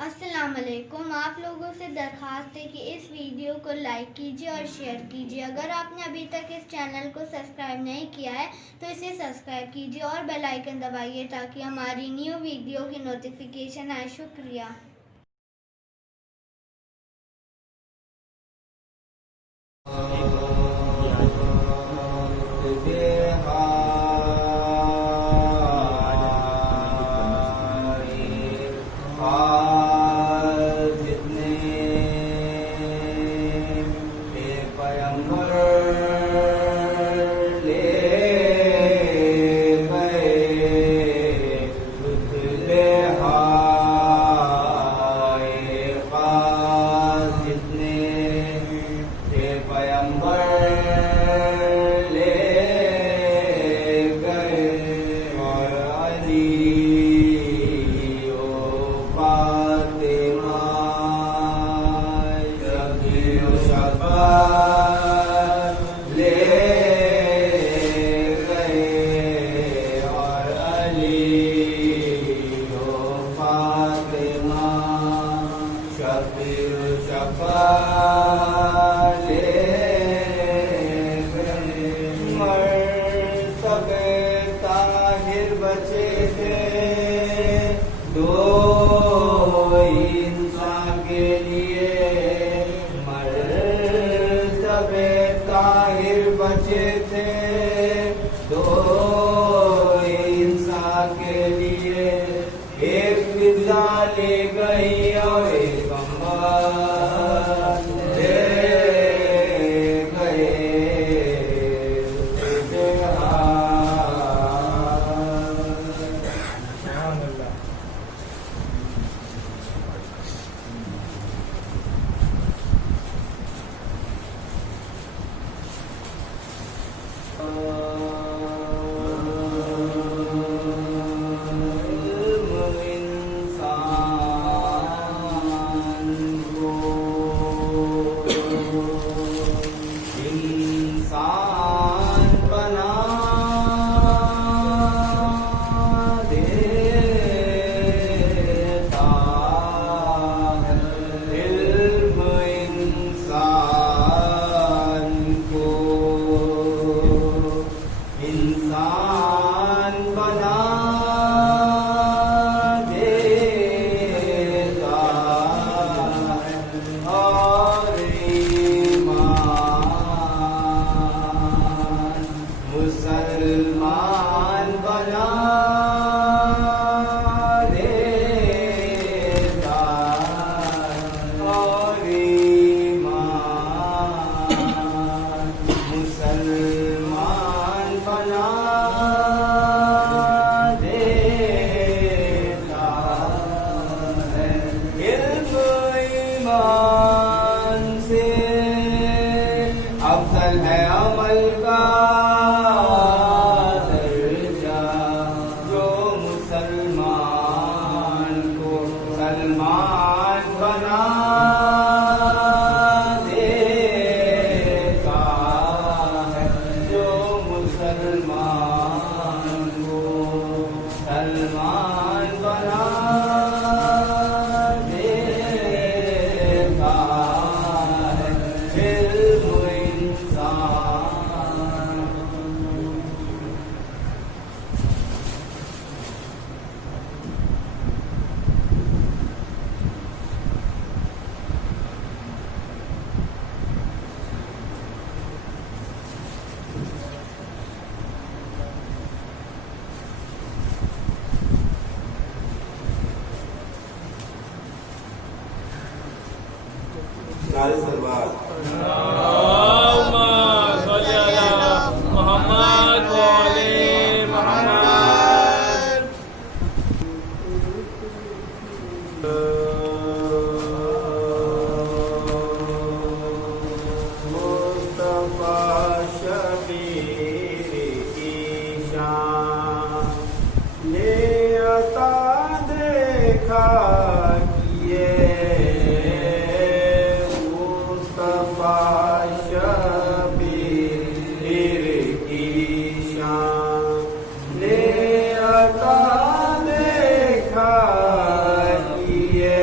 السلام علیکم. آپ لوگوں سے درخواست ہے کہ اس ویڈیو کو لائک کیجیے اور شیئر کیجیے. اگر آپ نے ابھی تک اس چینل کو سبسکرائب نہیں کیا ہے تو اسے سبسکرائب کیجیے اور بیل آئیکن دبائیے تاکہ ہماری نیو ویڈیو کی نوٹیفیکیشن آئے. شکریہ. بچے تھے دو انسان کے لیے مرتبے طاہر بچے تھے دو انسان کے لیے ایک فضا لے گئی اور ایک امبار لے گئے. افضل ہے عمل کا درجہ جو مسلمان کو سلمان بنا دیتا ہے جو مسلمان کو سلمان بنا سربار محمد والے محمد. مصطفیٰ شبیر کی شان نے عطا دیکھا کیے شبیر کی شان نے عطا دیکھا کیے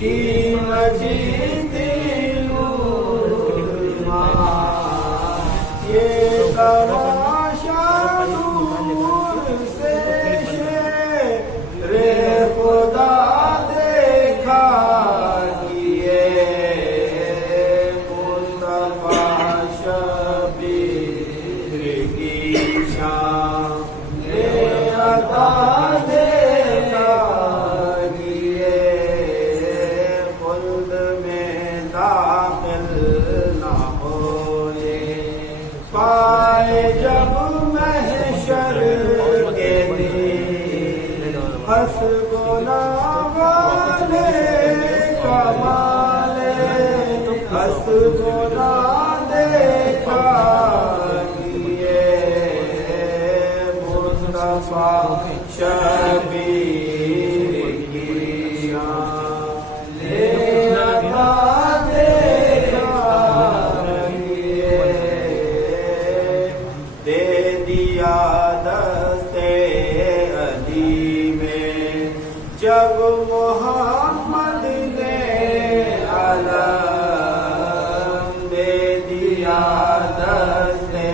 کی مجید یہ تماشا دور سے شیر خدا دیکھا کیے مصطفیٰ شبیر کی شان عطا دیکھا کیے خلد میں داخل نہ ہوئے پائے جب محشر کے دن حسبنا والے کمال حسبنا دیکھا کیے مصطفیٰ شبیر کی شان عطا دیکھا کیے دے دیا دستے علی میں جب محمد نے علم دے دیا دستے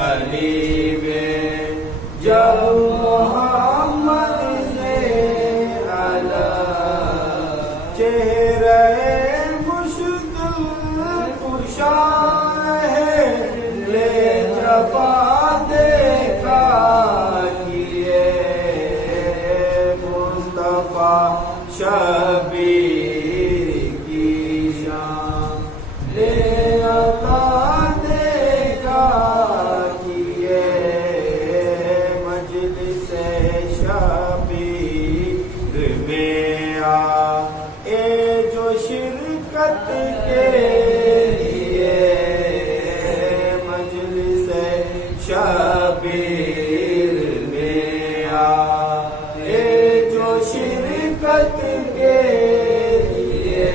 علی میں جب محمد نے علم چہرے مشکل کشا ہے لے جفا دیکھا کیے مصطفیٰ شبیر کی شان عطا دیکھا کیے مجلس شبیر میں آئے جو شرکت کے لیے مجلس شبیر میں آئے جو شرکت کے لیے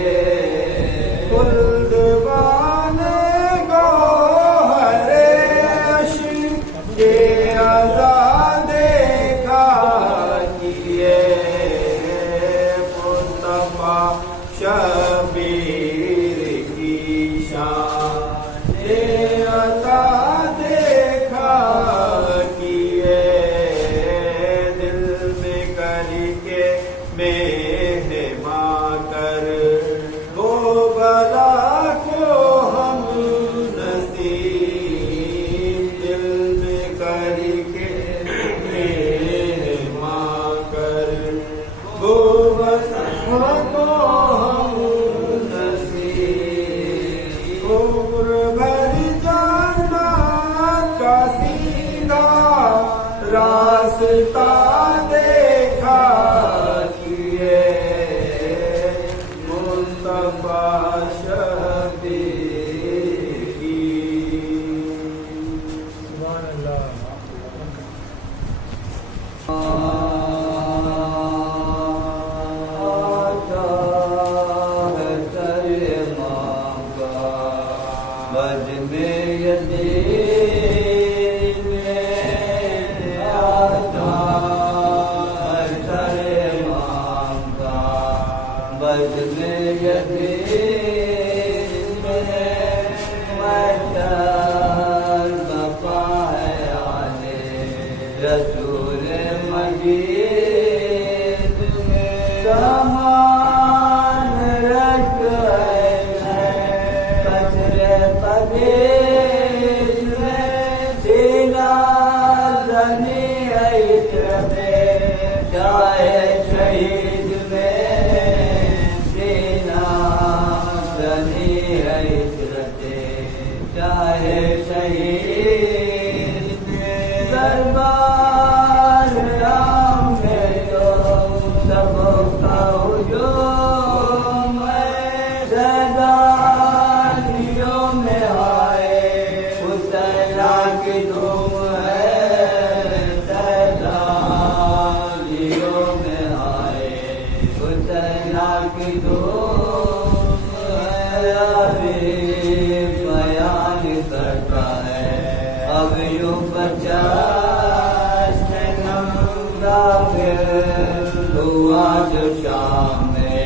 خلد وانے گوہر عشق کے آزاد دیکھا کیے مصطفیٰ شبیر کی شان عطا دیکھا کیے دل میں کر کے مہمان کر وہ بلا کو ہم نصیب دل میں کر کے مہمان کر وہ بلا کو ہم نصیب عمر بھر جانا کا سیدھا راستہ دیکھا کیے مصطفیٰ شبیر کی رسول مجید سامان رکھ قصر قدیس میں سینا زنی عطر میں جائے شہید میں سینا زنی عطر جائے شہید دربار رام میں جو سب کا ہجوم ہے زیدانیوں میں آئے حسین کی دھوم ہے زیدانیوں میں آئے حسین کی دھوم ہے ابھی بیان کرتا ہے اب یوں ہوا جو شام میں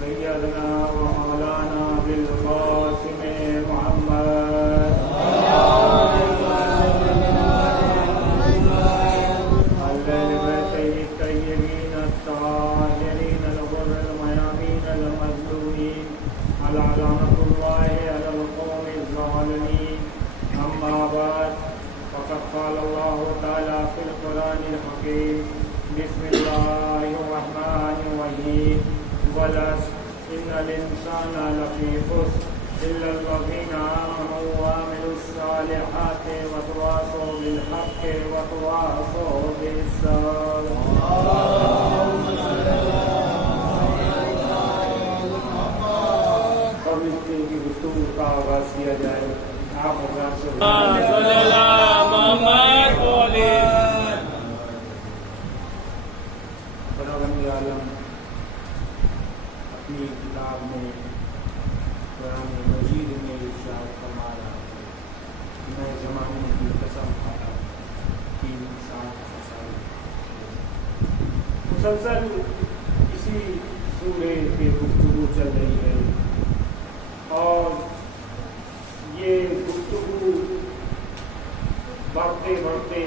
سيدنا ومولانا بالقاسم محمد البيتين الطيبين الطاهرين الغر الميامين المظلومين على لعنة الله على القوم الظالمين أما بعد فقد قال الله تعالى في القرآن الحكيم بسم الله الرحمن الرحيم والعصر إن الإنسان لفي خسر إلا الذين آمنوا وعملوا الصالحات وتواصوا بالحق وتواصوا بالصبر. اور اس کی گفتگو کا آغاز کیا جائے. آپ حضرات سے خداوند عالم اپنی کتاب میں قرآن مجید میں ارشاد فرما رہا ہے کہ میں زمانے کی قسم کھاتا ہوں کہ انسان فساد. مسلسل اسی سورے پہ گفتگو چل رہی ہے اور یہ گفتگو بڑھتے بڑھتے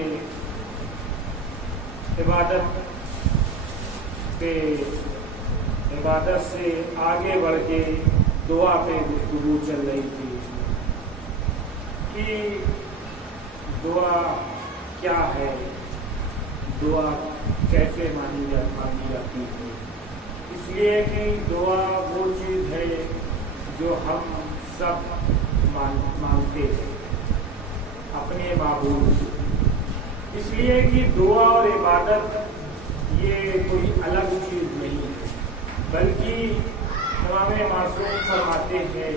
عبادت سے آگے بڑھ کے دعا پہ گفتگو چل رہی تھی کہ دعا کیا ہے، دعا کیسے مانی جاتی ہے. اس لیے کہ دعا وہ چیز ہے جو ہم سب مانگتے ہیں اپنے معبود سے، اس لیے کہ دعا اور عبادت یہ کوئی الگ چیز نہیں ہے، بلکہ امام معصوم فرماتے ہیں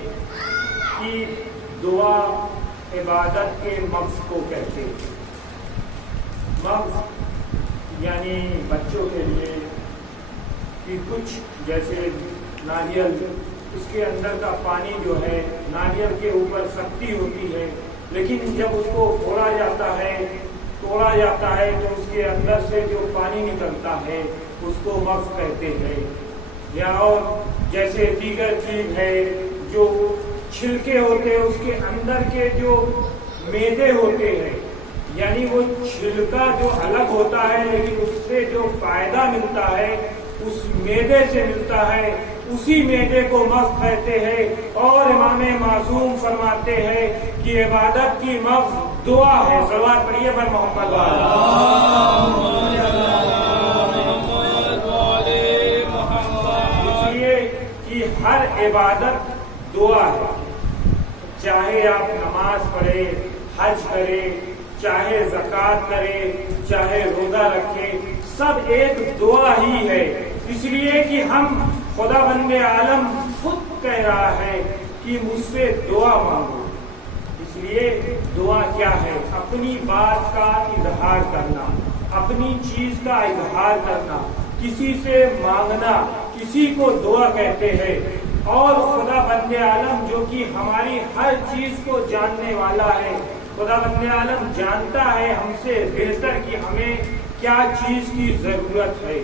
کہ دعا عبادت کے مغز کو کہتے ہیں۔ مغز یعنی بچوں کے لیے کہ کچھ جیسے ناریل، اس کے اندر کا پانی جو ہے ناریل کے اوپر سختی ہوتی ہے، لیکن جب اس کو توڑا جاتا ہے تو اس کے اندر سے جو پانی نکلتا ہے اس کو مغز کہتے ہیں۔ یا اور جیسے دیگر چیز ہے جو چھلکے ہوتے ہیں، اس کے اندر کے جو میدے ہوتے ہیں، یعنی وہ چھلکا جو الگ ہوتا ہے لیکن اس سے جو فائدہ ملتا ہے اس میدے سے ملتا ہے، اسی میدے کو مغز کہتے ہیں۔ اور امام معصوم فرماتے ہیں کہ عبادت کی مغز دعا ہے۔ صلوات پڑھیے بر محمد اس لیے کہ ہر عبادت دعا ہے، چاہے آپ نماز پڑھے، حج کرے، چاہے زکوٰۃ کرے، چاہے روزہ رکھے، سب ایک دعا ہی ہے۔ اس لیے کہ ہم خدا بند عالم خود کہہ رہا ہے کہ مجھ سے دعا مانگو۔ اس لیے دعا کیا ہے؟ اپنی بات کا اظہار کرنا، اپنی چیز کا اظہار کرنا، کسی سے مانگنا، کسی کو دعا کہتے ہیں۔ اور خدا بند عالم جو کہ ہماری ہر چیز کو جاننے والا ہے، خدا بند عالم جانتا ہے ہم سے بہتر کہ ہمیں کیا چیز کی ضرورت ہے،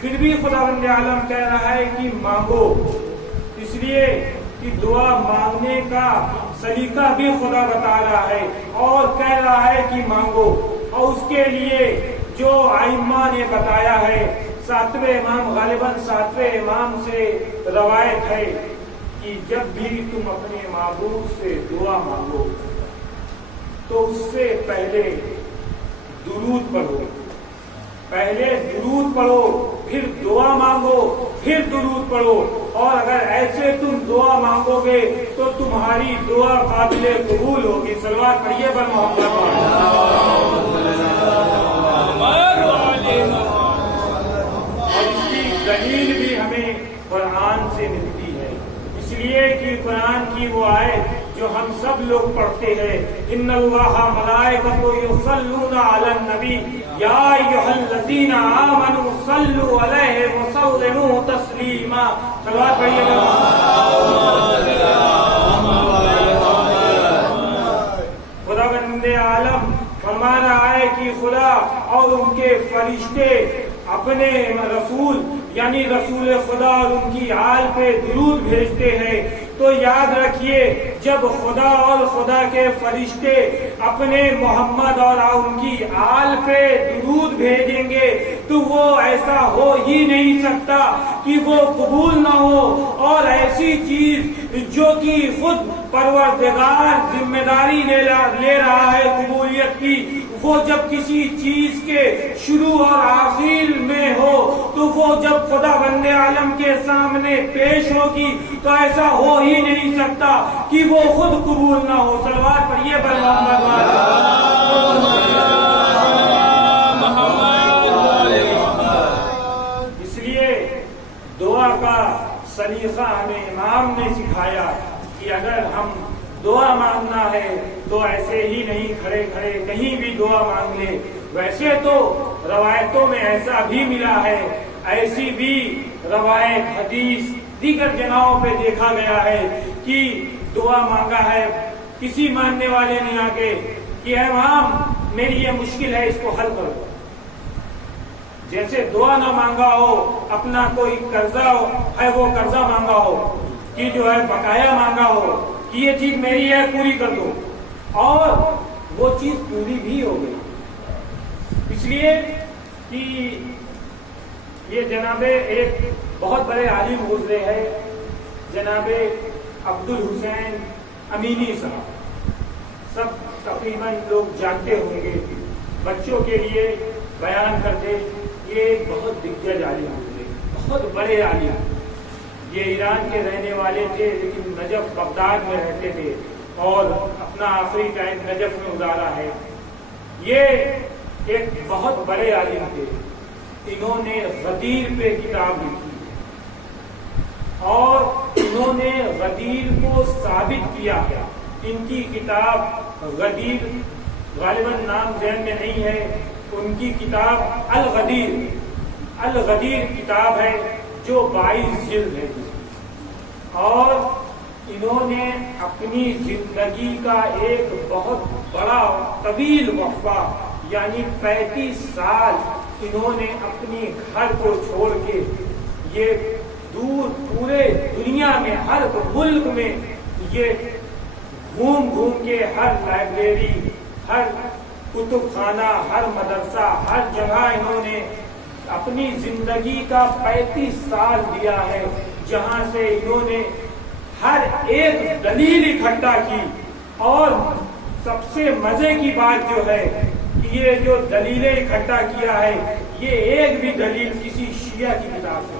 پھر بھی خدا بند عالم کہہ رہا ہے کہ مانگو۔ اس لیے کہ دعا مانگنے کا سلیقہ بھی خدا بتا رہا ہے اور کہہ رہا ہے کہ مانگو۔ اور اس کے لیے جو ائمہ نے بتایا ہے، ساتویں امام، غالباً ساتویں امام سے روایت ہے کہ جب بھی تم اپنے معبود سے دعا مانگو تو اس سے پہلے درود پڑھو، پہلے درود پڑھو، پھر دعا مانگو، پھر درود پڑھو۔ اور اگر ایسے تم دعا مانگو گے تو تمہاری دعا قابل قبول ہوگی۔ صلوات پڑھیے بر محمد۔ اور اس کی دلیل بھی ہمیں قرآن سے ملتی ہے، اس لیے کہ قرآن کی وہ آیت جو ہم سب لوگ پڑھتے ہیں، ان اللہ ملائکۃ یصلون علی النبی یا ایھا الذین آمنوا صلوا علیہ وسلموا تسلیما۔ صلوات پڑھیے گا۔ خدا بند عالم فرما رہا ہے کہ خدا اور ان کے فرشتے اپنے رسول یعنی رسول خدا اور ان کی آل پہ درود بھیجتے ہیں۔ تو یاد رکھیے جب خدا اور خدا کے فرشتے اپنے محمد اور ان کی آل پہ درود بھیجیں گے تو وہ ایسا ہو ہی نہیں سکتا کہ وہ قبول نہ ہو۔ اور ایسی چیز جو کہ خود پروردگار ذمہ داری لے رہا ہے قبولیت کی، وہ جب کسی چیز کے شروع اور آخر میں ہو تو وہ جب خدا بند عالم کے سامنے پیش ہوگی تو ایسا ہو ہی نہیں سکتا کہ وہ خود قبول نہ ہو۔ صلوات پڑھیے بر محمد۔ اس لیے دعا کا سلیقہ ہمیں امام نے سکھایا کہ اگر ہم دعا مانگنا ہے تو ایسے ہی نہیں کھڑے کھڑے کہیں بھی دعا مانگ لے۔ ویسے تو روایتوں میں ایسا بھی ملا ہے، ایسی بھی روایت حدیث دیگر جگہوں پہ دیکھا گیا ہے کہ دعا مانگا ہے، کسی ماننے والے نے آ کے کہ اے امام میری یہ مشکل ہے، اس کو حل کرو۔ جیسے دعا نہ مانگا ہو، اپنا کوئی قرضہ ہے وہ قرضہ مانگا ہو، کہ جو ہے بقایا مانگا ہو کہ یہ چیز میری ہے پوری کر دو، اور وہ چیز پوری بھی ہو گئی۔ اس لیے کہ یہ جناب ایک بہت بڑے عالم گزرے ہیں، جناب عبدالحسین امینی صاحب، سب تقریباً لوگ جانتے ہوں گے، بچوں کے لیے بیان کرتے، یہ ایک بہت دگجج عالم گزرے، بہت بڑے عالم، یہ ایران کے رہنے والے تھے لیکن نجف بغداد میں رہتے تھے اور اپنا آخری ٹائم نجف میں گزارا ہے۔ یہ ایک بہت بڑے عالم تھے، انہوں نے غدیر پہ کتاب لکھی اور انہوں نے غدیر کو ثابت کیا ہے۔ ان کی کتاب غدیر، غالباً نام ذہن میں نہیں ہے، ان کی کتاب الغدیر کتاب ہے جو 22 جلد ہے، اور انہوں نے اپنی زندگی کا ایک بہت بڑا طویل وقفہ یعنی 35 سال انہوں نے اپنی گھر کو چھوڑ کے یہ دور پورے دنیا میں ہر ملک میں یہ گھوم کے ہر لائبریری، ہر کتب خانہ، ہر مدرسہ، ہر جگہ انہوں نے اپنی زندگی کا 35 سال دیا ہے، جہاں سے انہوں نے ہر ایک دلیل اکٹھا کی۔ اور سب سے مزے کی بات جو ہے کہ یہ جو دلیلیں اکٹھا کیا ہے یہ ایک بھی دلیل کسی شیعہ کی کتاب سے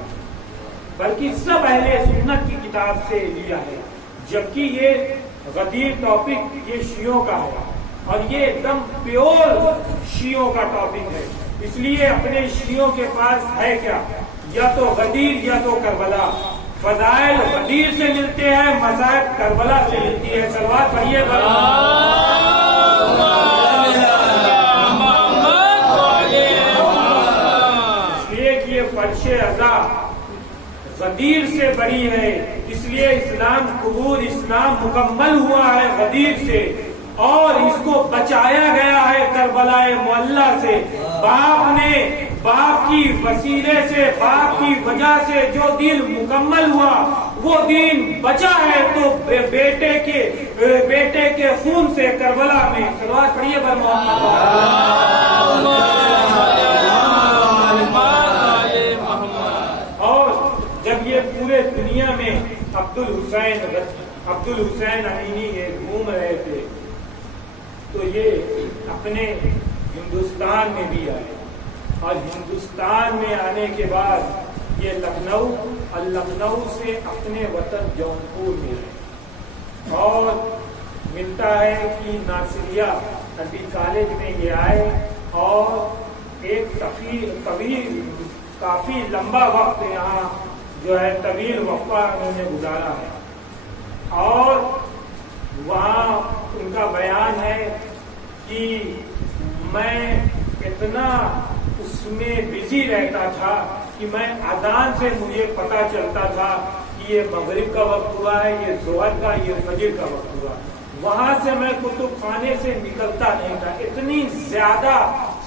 بلکہ سب اہل سنت کی کتاب سے لیا ہے، جبکہ یہ غدیر ٹاپک یہ شیعوں کا ہے اور یہ ایک دم پیور شیعوں کا ٹاپک ہے۔ اس لیے اپنے شیعوں کے پاس ہے کیا؟ یا تو غدیر یا تو کربلا۔ فضائل غدیر سے ملتے ہیں، مذاہب کربلا سے ملتی ہے۔ صلوات پڑھیے اس لیے کہ یہ فرش ازا غدیر سے بڑی ہے، اس لیے اسلام قبول، اسلام مکمل ہوا ہے غدیر سے، اور اس کو بچایا گیا ہے کربلا معلی سے۔ باپ کی وسیلے سے، باپ کی وجہ سے جو دین مکمل ہوا وہ دین بچا ہے تو بیٹے کے خون سے کربلا میں۔ صلوات پڑھیے بر محمد۔ اور جب یہ پورے دنیا میں عبد الحسین امینی یہ گھوم رہے تھے تو یہ اپنے ہندوستان میں بھی آئے، اور ہندوستان میں آنے کے بعد یہ لکھنؤ سے اپنے وطن جونپور میں آئے، اور ملتا ہے کہ ناصریہ عربی کالج میں یہ آئے اور ایک طویل کافی لمبا وقت یہاں جو ہے طویل وقفہ انہوں نے گزارا ہے، اور وہاں ان کا بیان ہے کہ میں اتنا اس میں بزی رہتا تھا کہ میں اذان سے مجھے پتا چلتا تھا کہ یہ مغرب کا وقت ہوا ہے، یہ ظہر کا، یہ فجر کا وقت ہوا۔ وہاں سے میں کتب خانے سے نکلتا نہیں تھا۔ اتنی زیادہ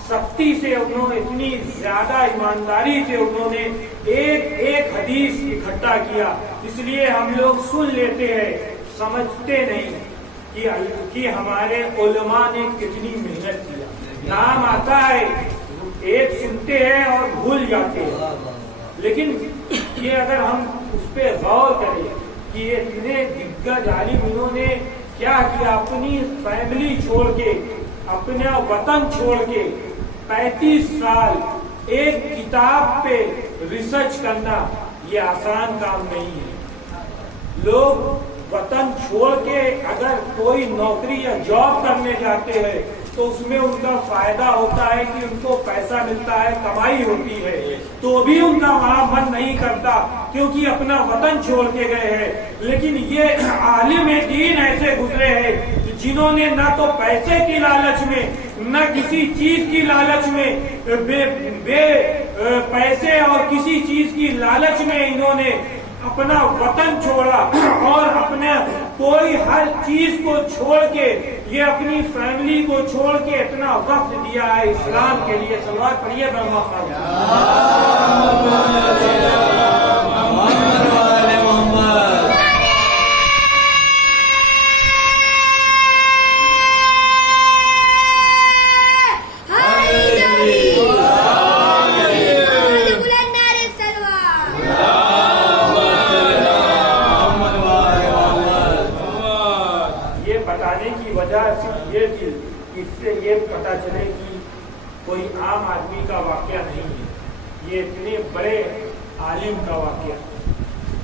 سختی سے انہوں نے، اتنی زیادہ ایمانداری سے انہوں نے ایک حدیث اکٹھا کیا۔ اس لیے ہم لوگ سن لیتے ہیں، سمجھتے نہیں کہ ہمارے علماء نے کتنی محنت کیا۔ نام آتا ہے، ایک سنتے ہیں اور بھول جاتے ہیں، لیکن یہ اگر ہم اس پہ غور کریں کہ یہ اتنے دگج عالم انہوں نے کیا کیا، اپنی فیملی چھوڑ کے، اپنا وطن چھوڑ کے 35 سال ایک کتاب پہ ریسرچ کرنا یہ آسان کام نہیں ہے۔ لوگ وطن چھوڑ کے اگر کوئی نوکری یا جاب کرنے جاتے ہیں تو اس میں ان کا فائدہ ہوتا ہے کہ ان کو پیسہ ملتا ہے، کمائی ہوتی ہے، تو بھی ان کا وہاں من نہیں کرتا کیونکہ اپنا وطن چھوڑ کے گئے ہیں۔ لیکن یہ عالم دین ایسے گزرے ہیں جنہوں نے نہ تو پیسے کی لالچ میں، نہ کسی چیز کی لالچ میں، بے پیسے اور کسی چیز کی لالچ میں انہوں نے اپنا وطن چھوڑا اور اپنے کوئی ہر چیز کو چھوڑ کے، یہ اپنی فیملی کو چھوڑ کے اتنا وقت دیا ہے اسلام کے لیے۔ صلوات پڑھیے پتا چلے کہ کوئی عام آدمی کا واقعہ نہیں ہے، یہ اتنے بڑے عالم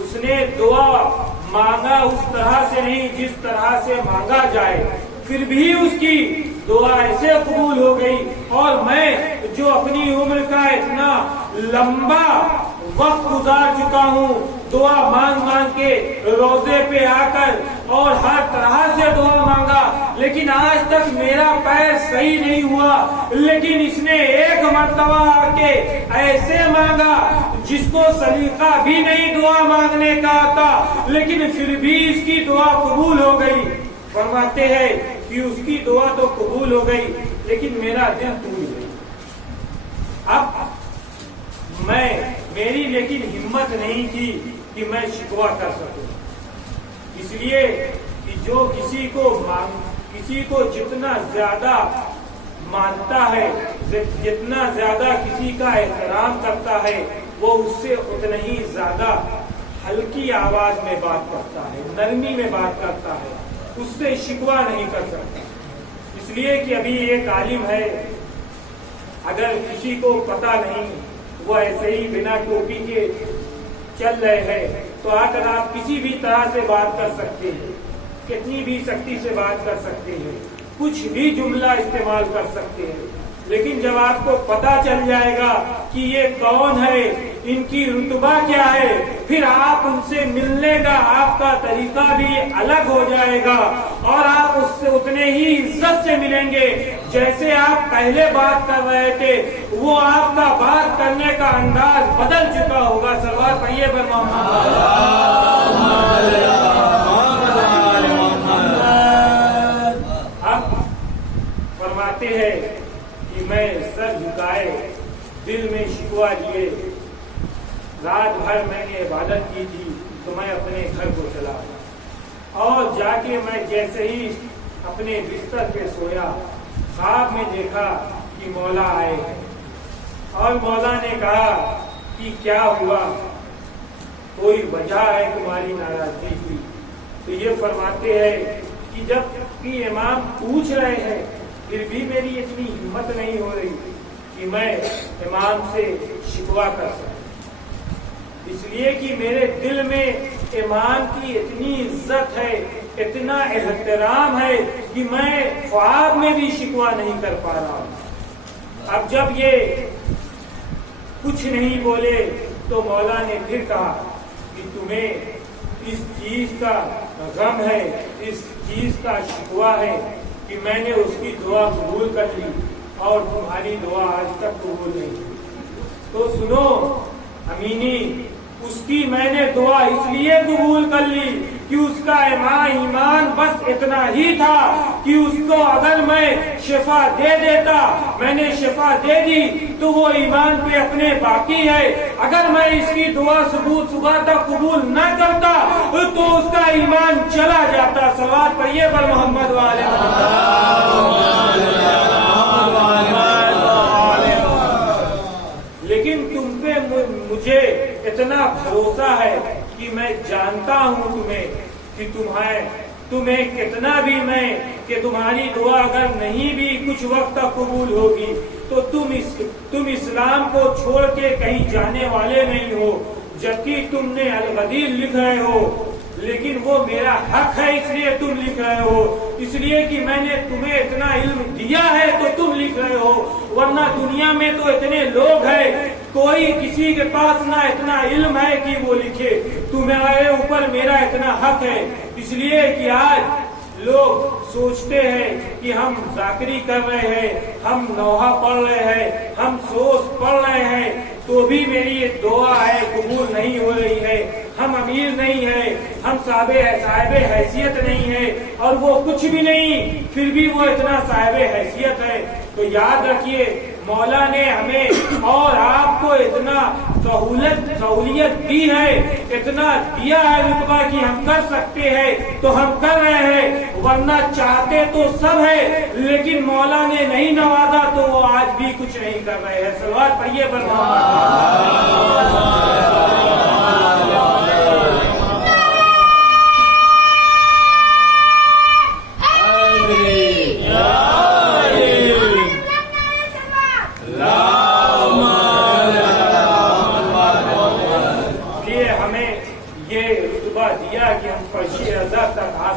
اس نے دعا مانگا اس طرح سے نہیں جس طرح سے مانگا جائے، پھر بھی اس کی دعا ایسے قبول ہو گئی۔ اور میں جو اپنی عمر کا اتنا لمبا وقت گزار چکا ہوں دعا مانگ مانگ کے روزے پہ آ کر اور ہر طرح سے دعا مانگا، لیکن آج تک میرا پیر صحیح نہیں ہوا، لیکن اس نے ایک مرتبہ آ کے ایسے مانگا جس کو سلیقہ بھی نہیں دعا مانگنے کا آتا، لیکن پھر بھی اس کی دعا قبول ہو گئی۔ فرماتے ہیں کہ اس کی دعا تو قبول ہو گئی لیکن میرا دل ٹوٹ گیا۔ اب میری لیکن ہمت نہیں تھی کہ میں شکوہ کر سکوں، اس لیے کہ جو کسی کو جتنا زیادہ مانتا ہے، جتنا زیادہ کسی کا احترام کرتا ہے، وہ اس سے اتنا ہی زیادہ ہلکی آواز میں بات کرتا ہے، نرمی میں بات کرتا ہے، اس سے شکوہ نہیں کر سکتا۔ اس لیے کہ ابھی ایک عالم ہے، اگر کسی کو پتہ نہیں وہ ایسے ہی بنا ٹوپی کے چل رہے ہیں تو آ کر آپ کسی بھی طرح سے بات کر سکتے ہیں، کتنی بھی سختی سے بات کر سکتے ہیں، کچھ بھی جملہ استعمال کر سکتے ہیں، لیکن جب آپ کو پتہ چل جائے گا کہ یہ کون ہے، ان کی رتبہ کیا ہے، پھر آپ ان سے ملنے کا آپ کا طریقہ بھی الگ ہو جائے گا اور آپ اس سے اتنے ہی عزت سے ملیں گے جیسے آپ پہلے بات کر رہے تھے، وہ آپ کا بات کرنے کا انداز بدل چکا ہوگا۔ صلوات پڑھیے پر محمد۔ اب فرماتے ہیں کہ میں سر جھکائے دل میں شکوہ لیے، رات بھر میں نے عبادت کی تھی تو میں اپنے گھر کو چلا اور جا کے میں جیسے ہی اپنے بستر پہ سویا، خواب میں دیکھا کہ مولا آئے اور مولا نے کہا کہ کیا ہوا، کوئی وجہ ہے تمہاری ناراضگی کی؟ تو یہ فرماتے ہیں کہ جب کہ امام پوچھ رہے ہیں پھر بھی میری اتنی ہمت نہیں ہو رہی کہ میں امام سے شکوہ کر سکوں، اس لیے کہ میرے دل میں امام کی اتنی عزت ہے، اتنا احترام ہے کہ میں خواب میں بھی شکوہ نہیں کر پا رہا ہوں۔ اب جب یہ کچھ نہیں بولے تو مولا نے پھر کہا کہ تمہیں اس چیز کا غم ہے، اس چیز کا شکوہ ہے کہ میں نے اس کی دعا قبول کر لی اور تمہاری دعا آج تک قبول نہیں ہوئی۔ تو سنو امینی، اس کی میں نے دعا اس لیے قبول کر لی کہ اس کا ایمان بس اتنا ہی تھا کہ اس کو اگر میں شفا دے دیتا، میں نے شفا دے دی تو وہ ایمان پہ اپنے باقی ہے، اگر میں اس کی دعا صبح تک قبول نہ کرتا تو اس کا ایمان چلا جاتا۔ صلوات پڑھیے پر محمد والے لیکن تم پہ مجھے اتنا بھروسہ ہے کہ میں جانتا ہوں تمہیں کہ تمہیں کتنا بھی میں کہ تمہاری دعا اگر نہیں بھی کچھ وقت تک قبول ہوگی تو تم اسلام کو چھوڑ کے کہیں جانے والے نہیں ہو، جبکہ تم نے الغدیر لکھ رہے ہو، لیکن وہ میرا حق ہے اس لیے تم لکھ رہے ہو، اس لیے کہ میں نے تمہیں اتنا علم دیا ہے تو تم لکھ رہے ہو، ورنہ دنیا میں تو اتنے لوگ ہیں کوئی کسی کے پاس نہ اتنا علم ہے کہ وہ لکھے، تمہارے اوپر میرا اتنا حق ہے، اس لیے کہ آج لوگ سوچتے ہیں کہ ہم ذاکری کر رہے ہیں، ہم نوحہ پڑھ رہے ہیں، ہم سوس پڑھ رہے ہیں تو بھی میری یہ دعا ہے قبول نہیں ہو رہی ہے، ہم امیر نہیں ہیں، ہم صاحب حیثیت نہیں ہے اور وہ کچھ بھی نہیں پھر بھی وہ اتنا صاحب حیثیت ہے۔ تو یاد رکھیے مولا نے ہمیں اور آپ کو اتنا سہولیت دی ہے، اتنا دیا ہے رتبہ کہ ہم کر سکتے ہیں تو ہم کر رہے ہیں، ورنہ چاہتے تو سب ہے لیکن مولا نے نہیں نوازا تو وہ آج بھی کچھ نہیں کر رہے ہیں۔ صلوات پڑھیے پر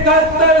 71